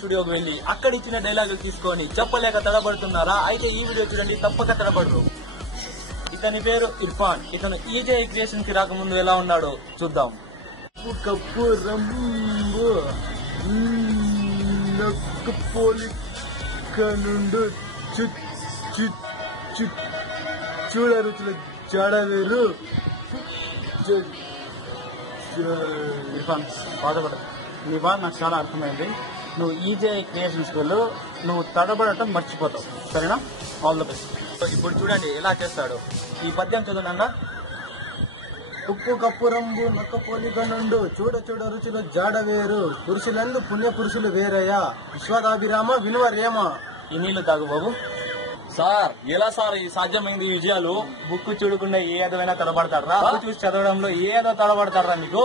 స్టూడియోకి వెళ్లి అక్కడ ఇచ్చిన డైలాగులు తీసుకొని చెప్పలేక తడబడుతున్నారా? అయితే ఈ వీడియో చూడండి, తప్పక తడబడరు. ఇతని పేరు ఇర్ఫాన్. ఇతను ఈజే క్రియేషన్ కి రాకముందు ఎలా ఉన్నాడో చూద్దాం. కప్పు రంబు నక్కు పోలిక నుండు చూడ రుచుల జాడవేరు. ఇర్ఫాన్ బాధపడ, నీ బాధ నాకు చాలా అర్థమైంది. నువ్వు ఈజే క్రియేషన్స్ వెళ్ళు, నువ్వు తడబడటం మర్చిపోతావు, సరేనా? All the best. ఇప్పుడు చూడండి ఎలా చేస్తాడు. ఈ పద్యం చదవనంగా. ఉప్పు కప్పు రంబు నొక్క పోలిక నుండు చూడ రుచుల జాడవేరు. పురుషులందు పుణ్య పురుషులు వేరయ్యా, విశ్వదాభిరామ వినువరేమ. ఈ నీళ్లు తాగు బాబు. సార్ ఎలా సార్ ఈ సాధ్యమైంది ఈ విజయాలు? బుక్ చూడకుండా ఏ ఏదైనా తడబడతారా? చూసి చదవడంలో ఏదో తడబడతారా మీకు?